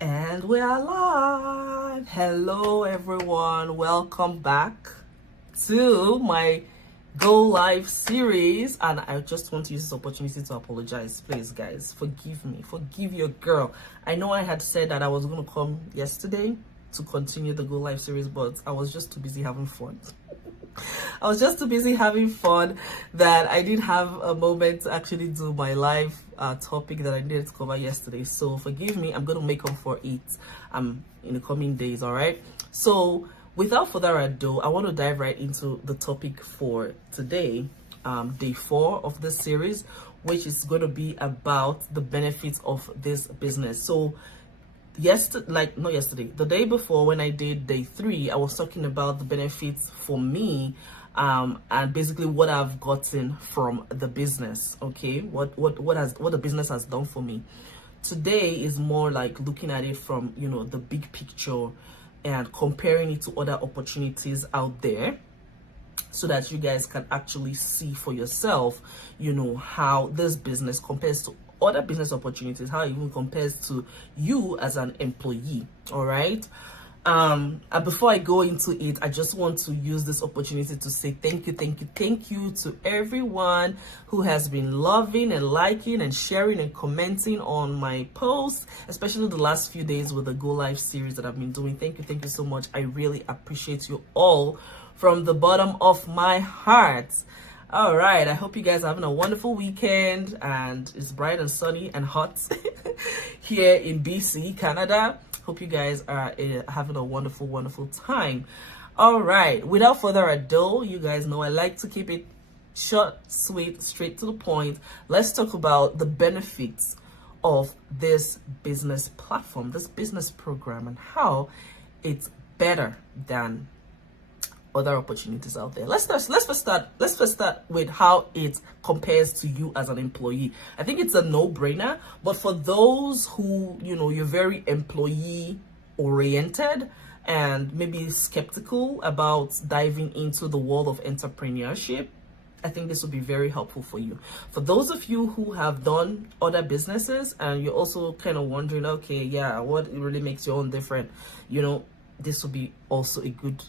And we are live. Hello, everyone. Welcome back to my Go Live series. And I just want to use this opportunity to apologize. Please, guys, forgive me. Forgive your girl. I know I had said that I was going to come yesterday to continue the Go Live series, but I was just too busy having fun. I was just too busy having fun that I didn't have a moment to actually do my live topic that I needed to cover yesterday. So forgive me, I'm going to make up for it in the coming days, all right? So without further ado, I want to dive right into the topic for today, day 4 of this series, which is going to be about the benefits of this business. So the day before when I did day 3, I was talking about the benefits for me and basically what I've gotten from the business. Okay, what the business has done for me. Today is more like looking at it from the big picture and comparing it to other opportunities out there, so that you guys can actually see for yourself how this business compares to other business opportunities, how it even compares to you as an employee. All right. And before I go into it, I just want to use this opportunity to say thank you to everyone who has been loving and liking and sharing and commenting on my posts, especially the last few days with the Go Live series that I've been doing. Thank you so much. I really appreciate you all from the bottom of my heart. All right, I hope you guys are having a wonderful weekend, and it's bright and sunny and hot here in BC, Canada. Hope you guys are having a wonderful time. All right, without further ado, you guys know I like to keep it short, sweet, straight to the point. Let's talk about the benefits of this business platform, this business program, and how it's better than other opportunities out there. Let's first start with how it compares to you as an employee. I think it's a no-brainer, but for those who you're very employee oriented and maybe skeptical about diving into the world of entrepreneurship, I think this will be very helpful for you. For those of you who have done other businesses and you're also kind of wondering, okay, yeah, what really makes your own different, this will be also a good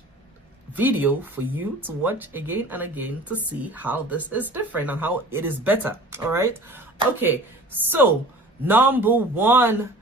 video for you to watch again and again to see how this is different and how it is better. All right. Okay, so number 1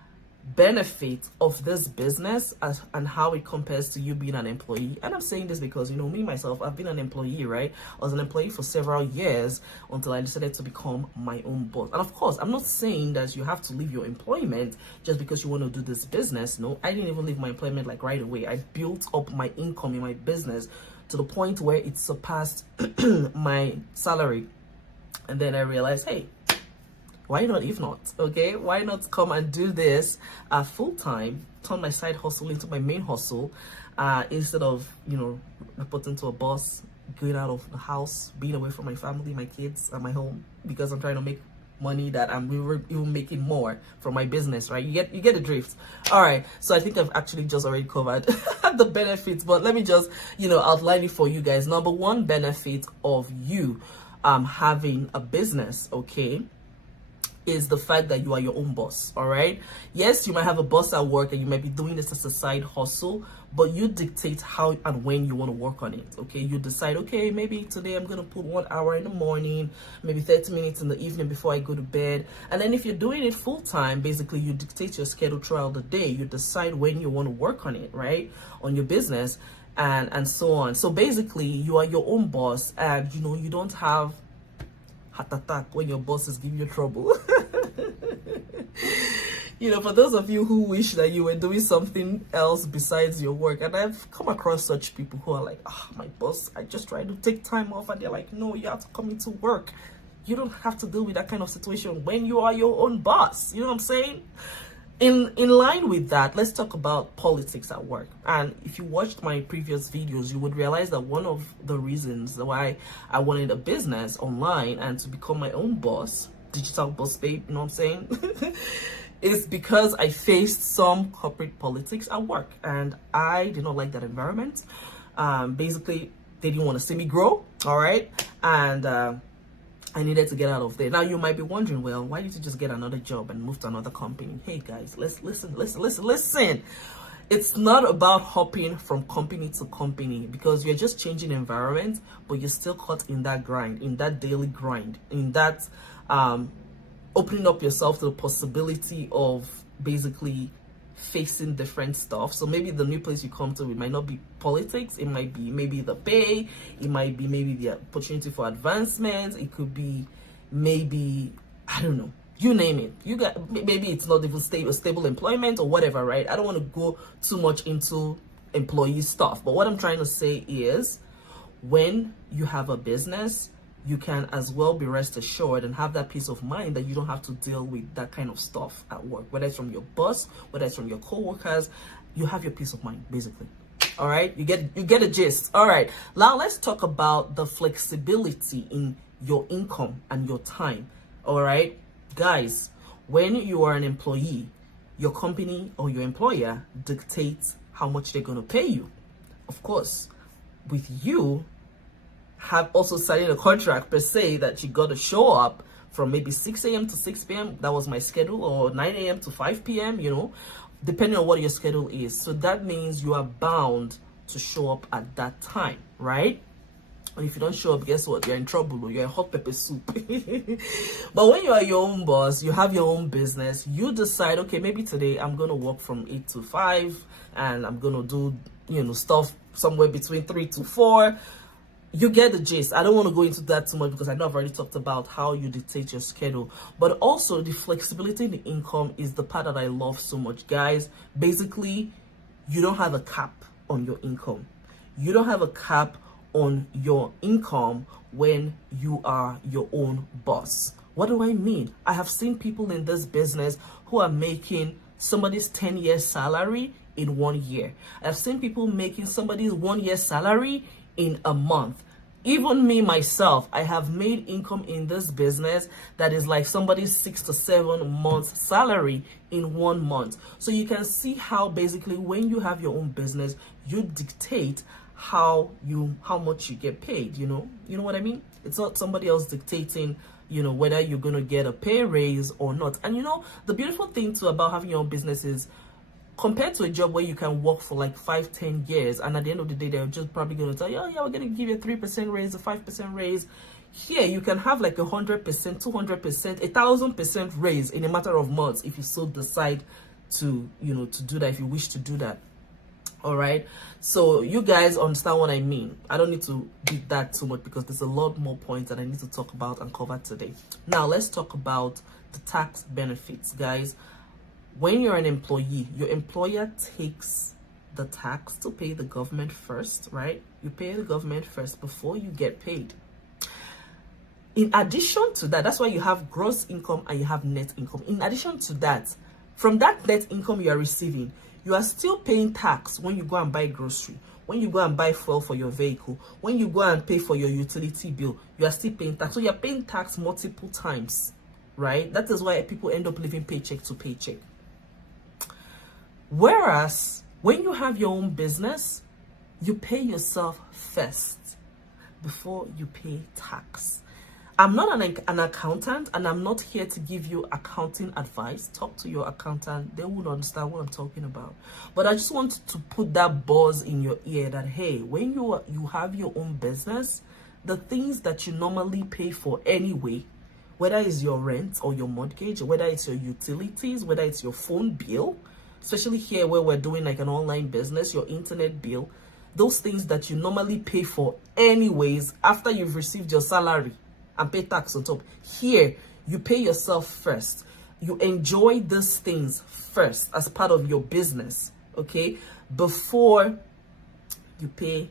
benefit of this business and how it compares to you being an employee. And I'm saying this because me myself, I've been an employee, right? I was an employee for several years until I decided to become my own boss. And of course, I'm not saying that you have to leave your employment just because you want to do this business. No, I didn't even leave my employment like right away. I built up my income in my business to the point where it surpassed my salary, and then I realized, hey, why not? If not, okay, why not come and do this full time, turn my side hustle into my main hustle, instead of reporting to a boss, going out of the house, being away from my family, my kids, and my home, because I'm trying to make money that I'm even making more from my business, right? You get the drift. All right, so I think I've actually just already covered the benefits, but let me just outline it for you guys. Number 1 benefit of you having a business, okay, is the fact that you are your own boss. All right, yes, you might have a boss at work and you might be doing this as a side hustle, but you dictate how and when you want to work on it. Okay, you decide, okay, maybe today I'm going to put 1 hour in the morning, maybe 30 minutes in the evening before I go to bed. And then if you're doing it full time, basically you dictate your schedule throughout the day. You decide when you want to work on it, right, on your business, and so on. So basically you are your own boss, and you don't have heart attack when your boss is giving you trouble. For those of you who wish that you were doing something else besides your work, and I've come across such people who are like, my boss, I just try to take time off, and they're like, no, you have to come into work. You don't have to deal with that kind of situation when you are your own boss. You know what I'm saying? In line with that, let's talk about politics at work. And if you watched my previous videos, you would realize that one of the reasons why I wanted a business online and to become my own boss, digital boss babe, you know what I'm saying, is because I faced some corporate politics at work, and I did not like that environment. Basically, they didn't want to see me grow, all right? And I needed to get out of there. Now you might be wondering, well, why did you just get another job and move to another company? Hey guys, let's listen. It's not about hopping from company to company, because you're just changing environment, but you're still caught in that grind, in that daily grind, in that opening up yourself to the possibility of basically facing different stuff. So maybe the new place you come to, it might not be politics, it might be maybe the pay, it might be maybe the opportunity for advancement, it could be maybe, I don't know, you name it. You got, maybe it's not even stable employment or whatever, right? I don't want to go too much into employee stuff, but what I'm trying to say is, when you have a business, you can as well be rest assured and have that peace of mind that you don't have to deal with that kind of stuff at work, whether it's from your boss, whether it's from your co-workers. You have your peace of mind, basically. All right, you get a gist. All right, now let's talk about the flexibility in your income and your time. All right, guys, when you are an employee, your company or your employer dictates how much they're going to pay you. Of course, with you have also signing a contract per se that you got to show up from maybe 6 a.m. to 6 p.m. That was my schedule, or 9 a.m. to 5 p.m., you know, depending on what your schedule is. So that means you are bound to show up at that time, right? And if you don't show up, guess what? You're in trouble. You're in hot pepper soup. But when you are your own boss, you have your own business, you decide, okay, maybe today I'm going to work from 8 to 5 and I'm going to do, you know, stuff somewhere between 3 to 4. You get the gist. I don't want to go into that too much because I know I've already talked about how you dictate your schedule. But also the flexibility in the income is the part that I love so much, guys. Basically, you don't have a cap on your income. You don't have a cap on your income when you are your own boss. What do I mean? I have seen people in this business who are making somebody's 10-year salary in 1 year. I've seen people making somebody's 1 year salary in a month. Even me myself, I have made income in this business that is like somebody's 6 to 7 months salary in 1 month. So you can see how basically when you have your own business, you dictate how much you get paid. You know what I mean? It's not somebody else dictating, you know, whether you're going to get a pay raise or not. And you know, the beautiful thing too about having your own business is, compared to a job where you can work for like 5-10 years, and at the end of the day, they're just probably going to tell you, oh yeah, we're going to give you a 3% raise, a 5% raise. Here, you can have like 100%, 200%, 1,000% raise in a matter of months if you so decide to, you know, to do that, if you wish to do that. All right. So you guys understand what I mean. I don't need to beat that too much because there's a lot more points that I need to talk about and cover today. Now, let's talk about the tax benefits, guys. When you're an employee, your employer takes the tax to pay the government first, right? You pay the government first before you get paid. In addition to that, that's why you have gross income and you have net income. In addition to that, from that net income you are receiving, you are still paying tax when you go and buy grocery, when you go and buy fuel for your vehicle, when you go and pay for your utility bill, you are still paying tax. So you're paying tax multiple times, right? That is why people end up living paycheck to paycheck. Whereas when you have your own business, you pay yourself first before you pay tax. I'm not an accountant, and I'm not here to give you accounting advice. Talk to your accountant. They would understand what I'm talking about. But I just want to put that buzz in your ear that, hey, when you have your own business, the things that you normally pay for anyway, whether it's your rent or your mortgage, whether it's your utilities, whether it's your phone bill, especially here where we're doing like an online business, your internet bill, those things that you normally pay for anyways after you've received your salary and pay tax on top. Here, you pay yourself first. You enjoy these things first as part of your business, okay? Before you pay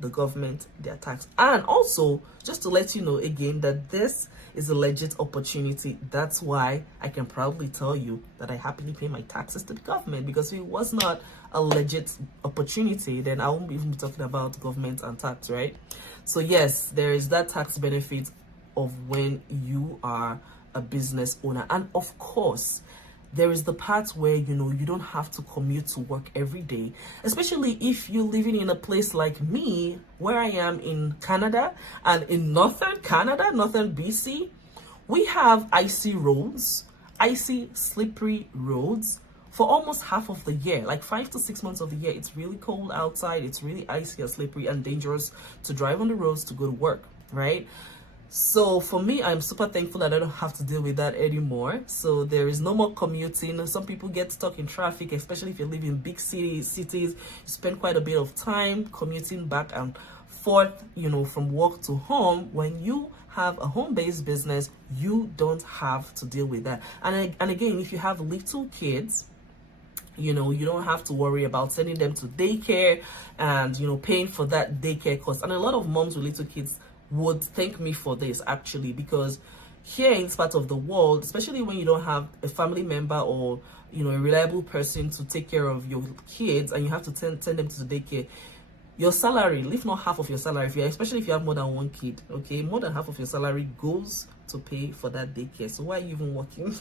the government their tax. And also, just to let you know again that this is a legit opportunity. That's why I can proudly tell you that I happily pay my taxes to the government, because if it was not a legit opportunity, then I won't even be talking about government and tax, right? So yes, there is that tax benefit of when you are a business owner. And of course, there is the part where, you know, you don't have to commute to work every day, especially if you're living in a place like me, where I am in Canada, and in northern Canada, northern BC, we have icy roads, icy, slippery roads for almost half of the year, like 5 to 6 months of the year. It's really cold outside, it's really icy and slippery and dangerous to drive on the roads to go to work, right? So for me, I'm super thankful that I don't have to deal with that anymore. So there is no more commuting. Some people get stuck in traffic, especially if you live in big cities. You spend quite a bit of time commuting back and forth, you know, from work to home. When you have a home-based business, you don't have to deal with that. And again, if you have little kids, you know, you don't have to worry about sending them to daycare and, you know, paying for that daycare cost. And a lot of moms with little kids would thank me for this, actually, because here in this part of the world, especially when you don't have a family member or, you know, a reliable person to take care of your kids, and you have to send them to the daycare, your salary, if not half of your salary, especially if you have more than one kid, okay, more than half of your salary goes to pay for that daycare. So why are you even working?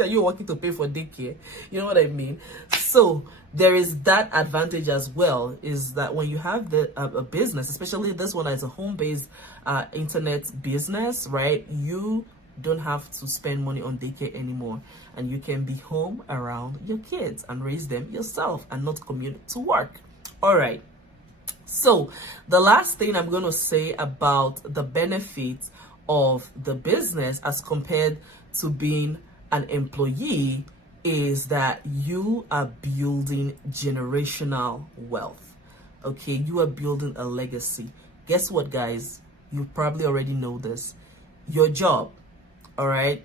Are you working to pay for daycare? You know what I mean? So there is that advantage as well, is that when you have a business, especially this one as a home-based internet business, right, you don't have to spend money on daycare anymore, and you can be home around your kids and raise them yourself and not commute to work. All right. So the last thing I'm going to say about the benefits of the business as compared to being an employee is that you are building generational wealth. Okay, you are building a legacy. Guess what, guys? You probably already know this. Your job, all right,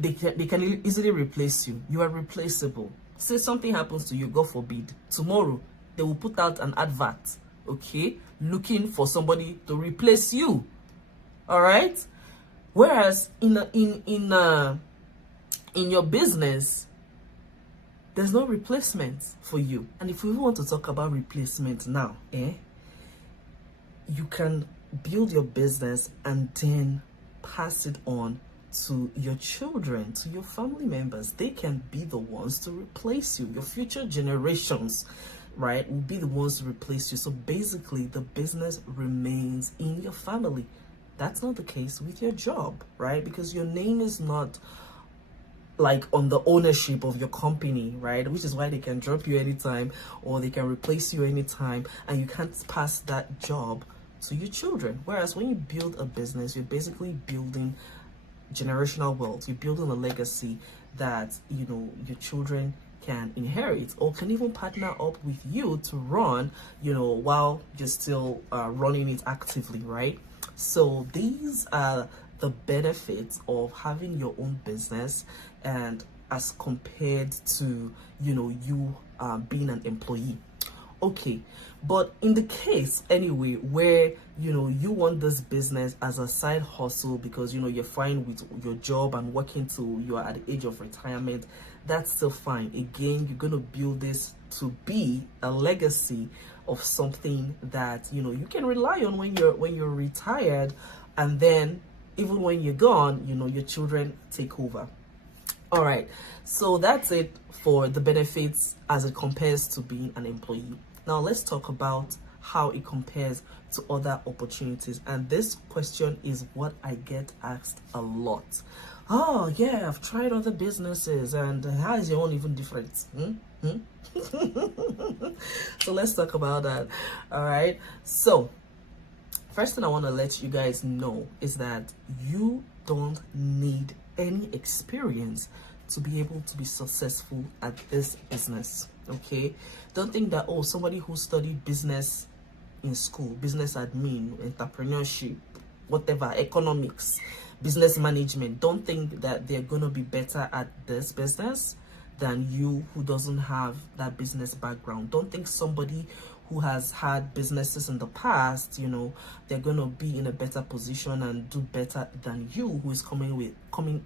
they can easily replace you. You are replaceable. Say something happens to you, God forbid, tomorrow they will put out an advert, okay, looking for somebody to replace you. All right. Whereas in your business, there's no replacement for you. And if we want to talk about replacement now, you can build your business and then pass it on to your children, to your family members. They can be the ones to replace you. Your future generations, right, will be the ones to replace you. So basically, the business remains in your family. That's not the case with your job, right? Because your name is not like on the ownership of your company, right? Which is why they can drop you anytime or they can replace you anytime, and you can't pass that job to your children. Whereas when you build a business, you're basically building generational wealth. You're building a legacy that, you know, your children can inherit or can even partner up with you to run, you know, while you're still running it actively, right? So these are the benefits of having your own business, and as compared to, you know, you being an employee. Okay, but in the case anyway where, you know, you want this business as a side hustle because, you know, you're fine with your job and working till you are at the age of retirement, that's still fine. Again, you're going to build this to be a legacy of something that, you know, you can rely on when you're retired, and then even when you're gone, you know, your children take over. All right, so that's it for the benefits as it compares to being an employee. Now let's talk about how it compares to other opportunities. And this question is what I get asked a lot. Oh yeah, I've tried other businesses, and how is your own even different? So let's talk about that. All right, so first thing I want to let you guys know is that you don't need any experience to be able to be successful at this business. Okay, don't think that, oh, somebody who studied business in school, business admin, entrepreneurship, whatever, economics, business management, don't think that they're going to be better at this business than you who doesn't have that business background. Don't think somebody who has had businesses in the past, you know, they're going to be in a better position and do better than you who is coming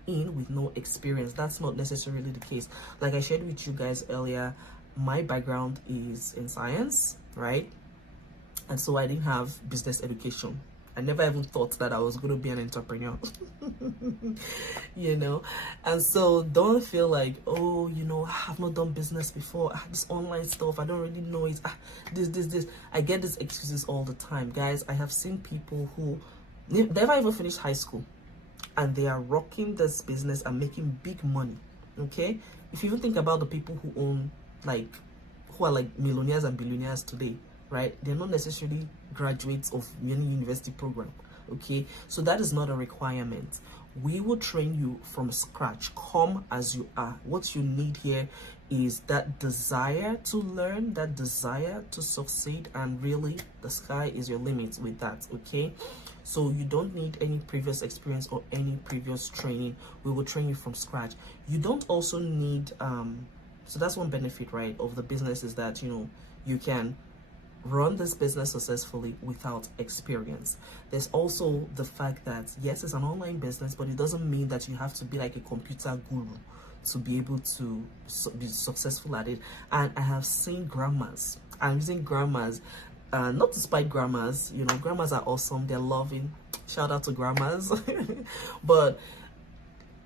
in with no experience. That's not necessarily the case. Like I shared with you guys earlier, my background is in science, right? And so I didn't have business education. I never even thought that I was going to be an entrepreneur. You know, and so don't feel like, oh, you know, I've not done business before, this online stuff, I don't really know it, this. I get these excuses all the time, guys. I have seen people who never even finished high school and they are rocking this business and making big money. Okay, if you even think about the people who own, like, who are like millionaires and billionaires today, right? They're not necessarily graduates of any university program. Okay, so that is not a requirement. We will train you from scratch. Come as you are. What you need here is that desire to learn, that desire to succeed, and really the sky is your limit with that. Okay, so you don't need any previous experience or any previous training. We will train you from scratch. You don't also need so that's one benefit, right, of the business, is that, you know, you can run this business successfully without experience. There's also the fact that, yes, it's an online business, but it doesn't mean that you have to be like a computer guru to be able to be successful at it. And I have seen grandmas, I'm using grandmas, not to spite grandmas, you know, grandmas are awesome, they're loving, shout out to grandmas. But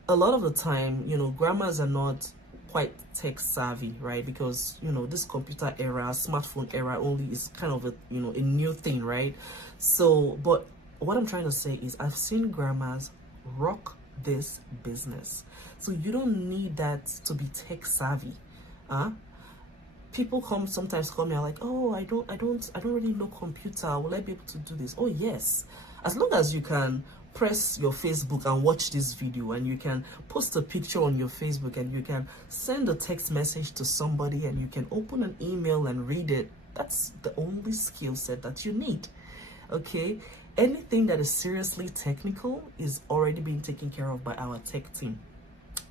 a lot of the time, you know, grandmas are not quite tech savvy, right? Because, you know, this computer era, smartphone era only is kind of a, you know, a new thing, right? So, but what I'm trying to say is I've seen grandmas rock this business. So you don't need that to be tech savvy. People sometimes call me, I'm like, oh, I don't really know computer, will I be able to do this? Oh yes, as long as you can press your Facebook and watch this video, and you can post a picture on your Facebook, and you can send a text message to somebody, and you can open an email and read it. That's the only skill set that you need. Okay, anything that is seriously technical is already being taken care of by our tech team.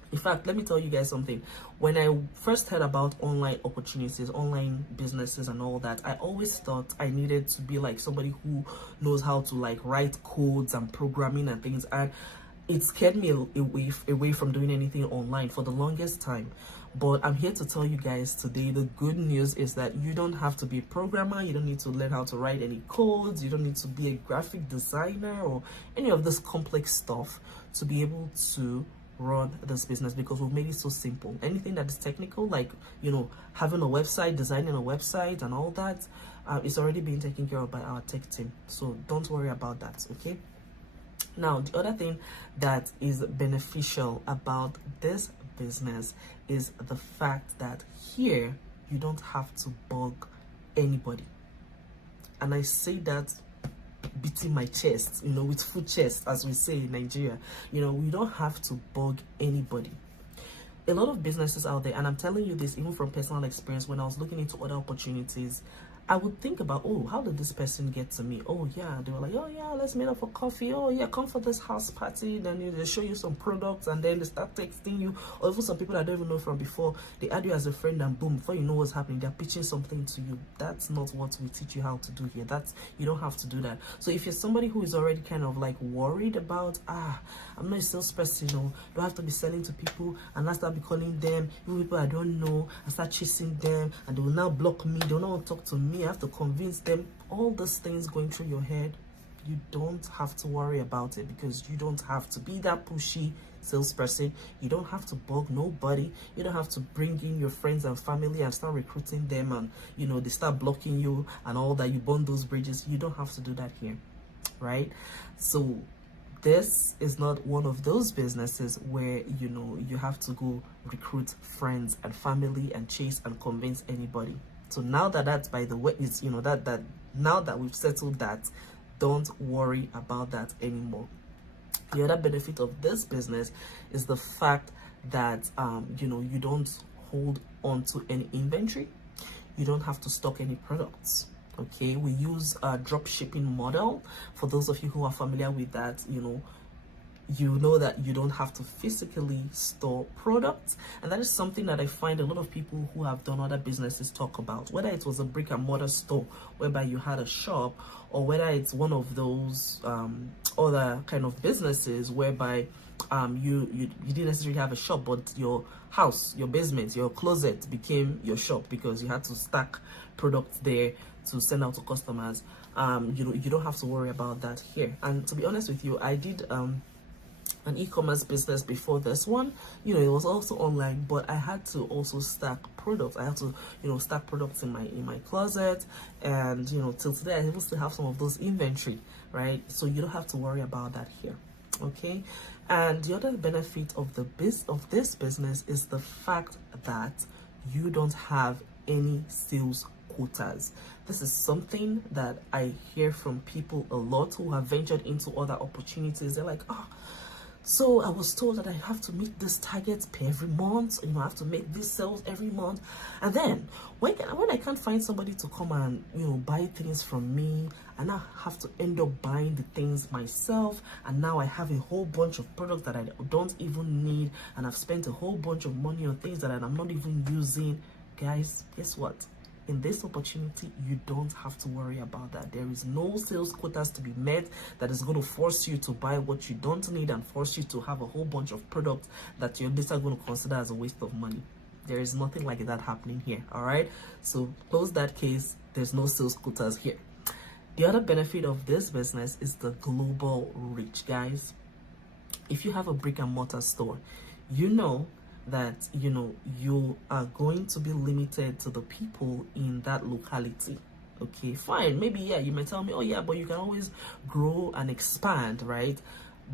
In fact, let me tell you guys something. When I first heard about online opportunities, online businesses and all that, I always thought I needed to be like somebody who knows how to like write codes and programming and things. And it scared me away from doing anything online for the longest time. But I'm here to tell you guys today, the good news is that you don't have to be a programmer. You don't need to learn how to write any codes. You don't need to be a graphic designer or any of this complex stuff to be able to run this business, because we've made it so simple. Anything that is technical, like, you know, having a website, designing a website and all that, it's already being taken care of by our tech team. So don't worry about that. Okay, now the other thing that is beneficial about this business is the fact that here you don't have to bug anybody. And I say that beating my chest, you know, with full chest, as we say in Nigeria. You know, we don't have to bug anybody. A lot of businesses out there, and I'm telling you this even from personal experience, when I was looking into other opportunities, I would think about, oh, how did this person get to me? Oh yeah, they were like, oh yeah, let's meet up for coffee. Oh yeah, come for this house party. Then they show you some products, and then they start texting you. Or even some people that I don't even know from before, they add you as a friend, and boom, before you know what's happening, they're pitching something to you. That's not what we teach you how to do here. You don't have to do that. So if you're somebody who is already kind of like worried about, I'm not a salesperson, do I have to be selling to people, and I start be calling them, people I don't know, I start chasing them, and they will now block me, they will not want to talk to me, I have to convince them. All those things going through your head, you don't have to worry about it, because you don't have to be that pushy salesperson. You don't have to bug nobody. You don't have to bring in your friends and family and start recruiting them, and you know, they start blocking you and all that. You burn those bridges. You don't have to do that here, right? So this is not one of those businesses where, you know, you have to go recruit friends and family and chase and convince anybody. So now that that's by the way, it's, you know, that now that we've settled that, don't worry about that anymore. The other benefit of this business is the fact that you know, you don't hold on to any inventory. You don't have to stock any products. Okay, we use a drop shipping model. For those of you who are familiar with that, you know that you don't have to physically store products. And that is something that I find a lot of people who have done other businesses talk about, whether it was a brick and mortar store whereby you had a shop, or whether it's one of those other kind of businesses whereby you didn't necessarily have a shop, but your house, your basement, your closet became your shop because you had to stack products there to send out to customers. You don't have to worry about that here. And to be honest with you, I did an e-commerce business before this one. It was also online, but I had to also stack products. I had to stack products in my closet, and till today I even still have some of those inventory, right? So you don't have to worry about that here. Okay. And the other benefit of this business is the fact that you don't have any sales quotas. This is something that I hear from people a lot who have ventured into other opportunities. They're like, so I was told that I have to meet this target every month, I have to make these sales every month. And then when I can't find somebody to come and buy things from me, and I have to end up buying the things myself, and now I have a whole bunch of products that I don't even need, and I've spent a whole bunch of money on things that I'm not even using. Guys, guess what? In this opportunity, you don't have to worry about that. There is no sales quotas to be met that is going to force you to buy what you don't need and force you to have a whole bunch of products that you're later going to consider as a waste of money. There is nothing like that happening here. All right, so close that case. There's no sales quotas here. The other benefit of this business is the global reach, guys. If you have a brick and mortar store, that you are going to be limited to the people in that locality. Okay, fine, maybe you might tell me, oh yeah, but you can always grow and expand, right?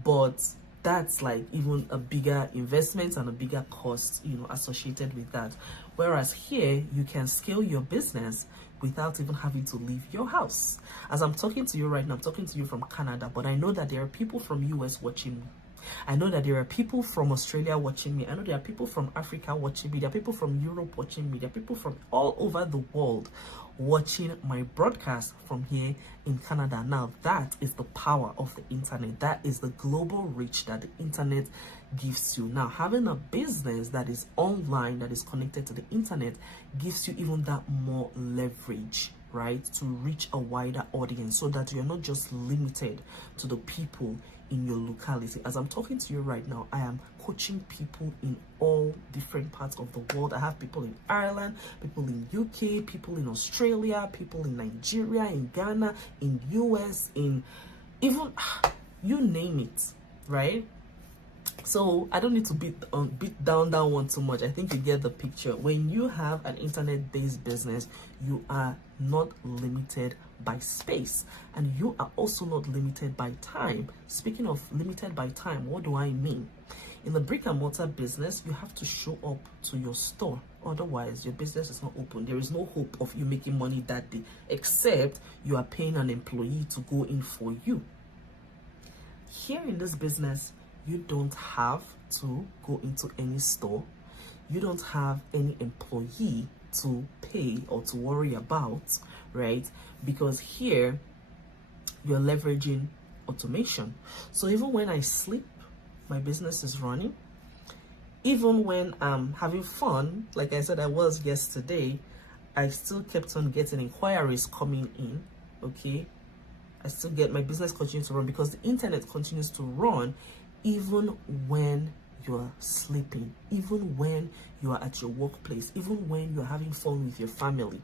But that's like even a bigger investment and a bigger cost associated with that. Whereas here you can scale your business without even having to leave your house. As I'm talking to you right now, I'm talking to you from Canada, but I know that there are people from US watching me. I know that there are people from Australia watching me. I know there are people from Africa watching me. There are people from Europe watching me. There are people from all over the world watching my broadcast from here in Canada. Now, that is the power of the internet. That is the global reach that the internet gives you. Now, having a business that is online, that is connected to the internet, gives you even that more leverage, right, to reach a wider audience, so that you're not just limited to the people in your locality. As I'm talking to you right now, I am coaching people in all different parts of the world. I have people in Ireland, people in UK, people in Australia, people in Nigeria, in Ghana, in US, in even you name it, right? So I don't need to beat down that one too much. I think you get the picture. When you have an internet-based business, you are not limited by space, and you are also not limited by time. Speaking of limited by time, what do I mean? In the brick and mortar business, you have to show up to your store. Otherwise, your business is not open. There is no hope of you making money that day, except you are paying an employee to go in for you. Here in this business, you don't have to go into any store. You don't have any employee to pay or to worry about, right? Because here you're leveraging automation. So even when I sleep, my business is running. Even when I'm having fun, like I said I was yesterday, I still kept on getting inquiries coming in. Okay, I still get my business continues to run because the internet continues to run even when you're sleeping, even when you are at your workplace, even when you're having fun with your family.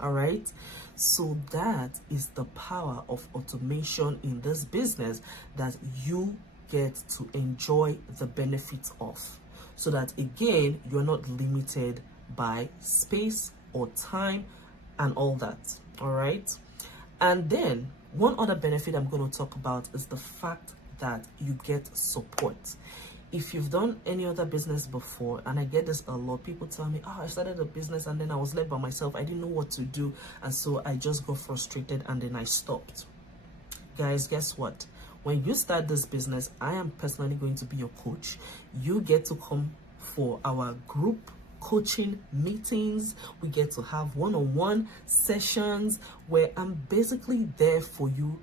All right, so that is the power of automation in this business that you get to enjoy the benefits of, so that again you're not limited by space or time and all that. All right, and then one other benefit I'm going to talk about is the fact that you get support. If you've done any other business before, and I get this a lot, people tell me, I started a business and then I was left by myself, I didn't know what to do, and so I just got frustrated and then I stopped. Guys, guess what? When you start this business, I am personally going to be your coach. You get to come for our group coaching meetings. We get to have one-on-one sessions where I'm basically there for you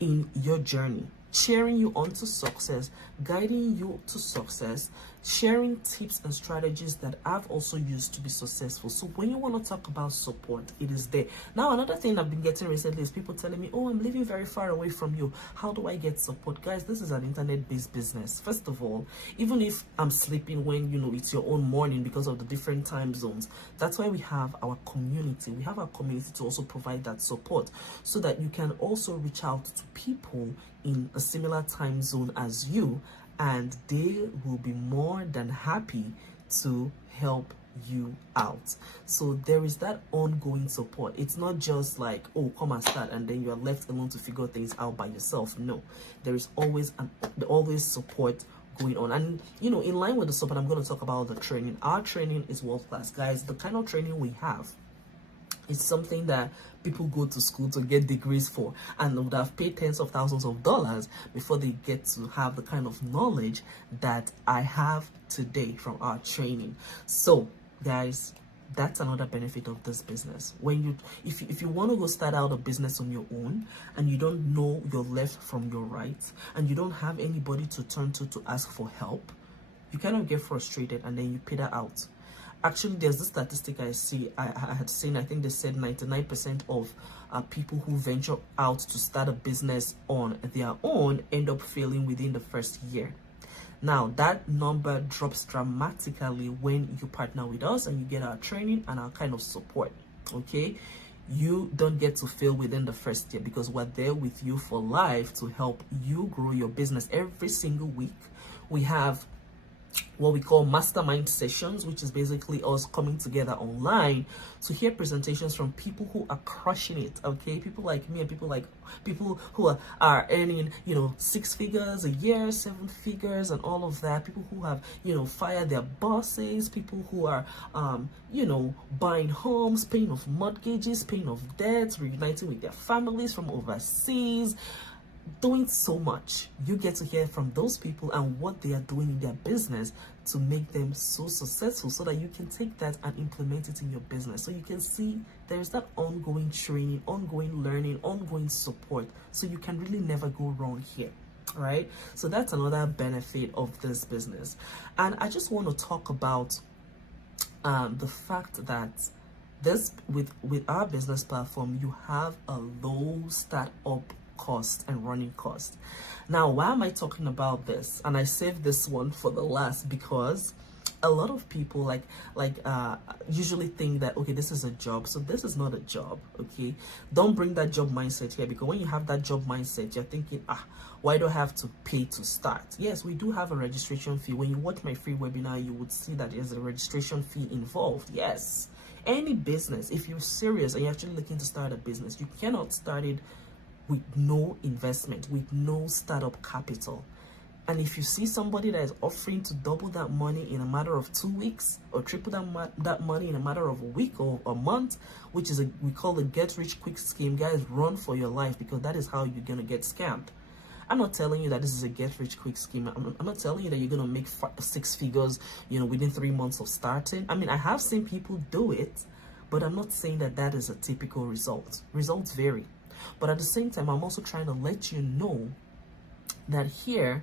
in your journey, cheering you on to success, guiding you to success, sharing tips and strategies that I've also used to be successful. So when you want to talk about support, it is there. Now, another thing I've been getting recently is people telling me, oh, I'm living very far away from you. How do I get support? Guys, this is an internet-based business. First of all, even if I'm sleeping when, it's your own morning because of the different time zones, that's why we have our community. We have our community to also provide that support so that you can also reach out to people in a similar time zone as you, and they will be more than happy to help you out. So there is that ongoing support. It's not just like, oh, come and start and then you are left alone to figure things out by yourself. No, there is always support going on. And in line with the support, I'm going to talk about the training. Our training is world class, guys. The kind of training we have, it's something that people go to school to get degrees for and would have paid tens of thousands of dollars before they get to have the kind of knowledge that I have today from our training. So, guys, that's another benefit of this business. When if you want to go start out a business on your own and you don't know your left from your right and you don't have anybody to turn to ask for help, you kind of get frustrated and then you peter out. Actually, there's this statistic I had seen. I think they said 99% of people who venture out to start a business on their own end up failing within the first year. Now, that number drops dramatically when you partner with us and you get our training and our kind of support, okay? You don't get to fail within the first year because we're there with you for life to help you grow your business. Every single week, we have what we call mastermind sessions, which is basically us coming together online to hear presentations from people who are crushing it, okay? People like me and people who are earning, 6 figures a year, 7 figures and all of that. People who have, fired their bosses, people who are, buying homes, paying off mortgages, paying off debts, reuniting with their families from overseas, doing so much. You get to hear from those people and what they are doing in their business to make them so successful so that you can take that and implement it in your business. So you can see there's that ongoing training, ongoing learning, ongoing support. So you can really never go wrong here. Right? So that's another benefit of this business. And I just want to talk about the fact that this with our business platform, you have a low startup cost and running cost. Now, why am I talking about this? And I saved this one for the last because a lot of people usually think that, okay, this is a job. So this is not a job, okay? Don't bring that job mindset here, because when you have that job mindset, you're thinking, why do I have to pay to start? Yes, we do have a registration fee. When you watch my free webinar, you would see that there's a registration fee involved. Yes, any business, if you're serious and you're actually looking to start a business, you cannot start it with no investment, with no startup capital. And if you see somebody that is offering to double that money in a matter of 2 weeks or triple that money in a matter of a week or a month, which is we call the get rich quick scheme, guys, run for your life, because that is how you're going to get scammed. I'm not telling you that this is a get rich quick scheme. I'm not telling you that you're going to make 6 figures, within 3 months of starting. I mean, I have seen people do it, but I'm not saying that that is a typical result. Results vary. But at the same time, I'm also trying to let you know that here,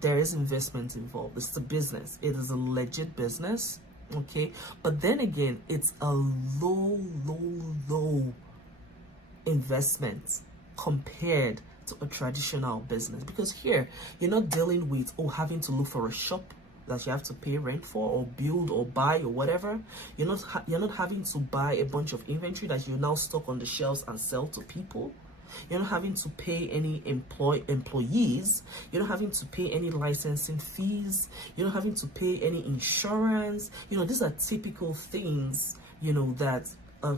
there is investment involved. It's a business. It is a legit business, okay? But then again, it's a low investment compared to a traditional business. Because here, you're not dealing with, having to look for a shop that you have to pay rent for or build or buy or whatever. You're not having to buy a bunch of inventory that you now stock on the shelves and sell to people. You're not having to pay any employees. You're not having to pay any licensing fees. You're not having to pay any insurance. These are typical things, that a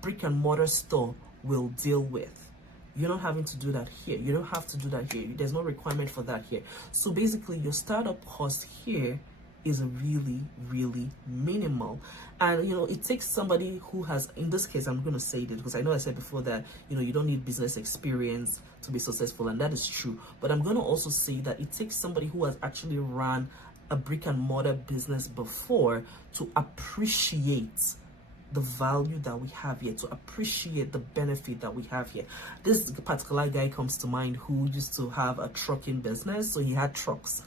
brick and mortar store will deal with. You're not having to do that here. You don't have to do that here. There's no requirement for that here. So basically, your startup cost here is really minimal. And it takes somebody who has, in this case, I'm going to say this because I know I said before that you don't need business experience to be successful, and that is true. But I'm going to also say that it takes somebody who has actually run a brick and mortar business before to appreciate the value that we have here, to appreciate the benefit that we have here. This particular guy comes to mind who used to have a trucking business, so he had trucks.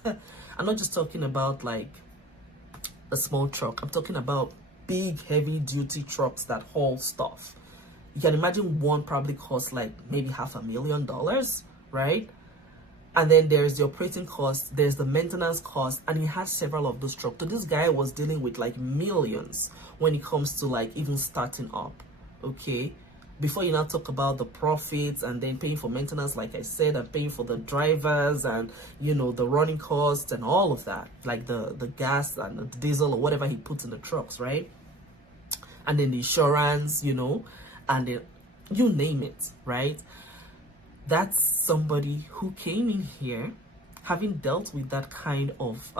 I'm not just talking about like a small truck. I'm talking about big, heavy duty trucks that haul stuff. You can imagine one probably costs like maybe $500,000, right? And then there's the operating cost, there's the maintenance cost, and he has several of those trucks. So this guy was dealing with like millions when it comes to like even starting up, okay? Before you now talk about the profits and then paying for maintenance, like I said, and paying for the drivers and, you know, the running costs and all of that, like the gas and the diesel or whatever he puts in the trucks, right? And then the insurance, you know, and then you name it, right? That's somebody who came in here having dealt with that kind of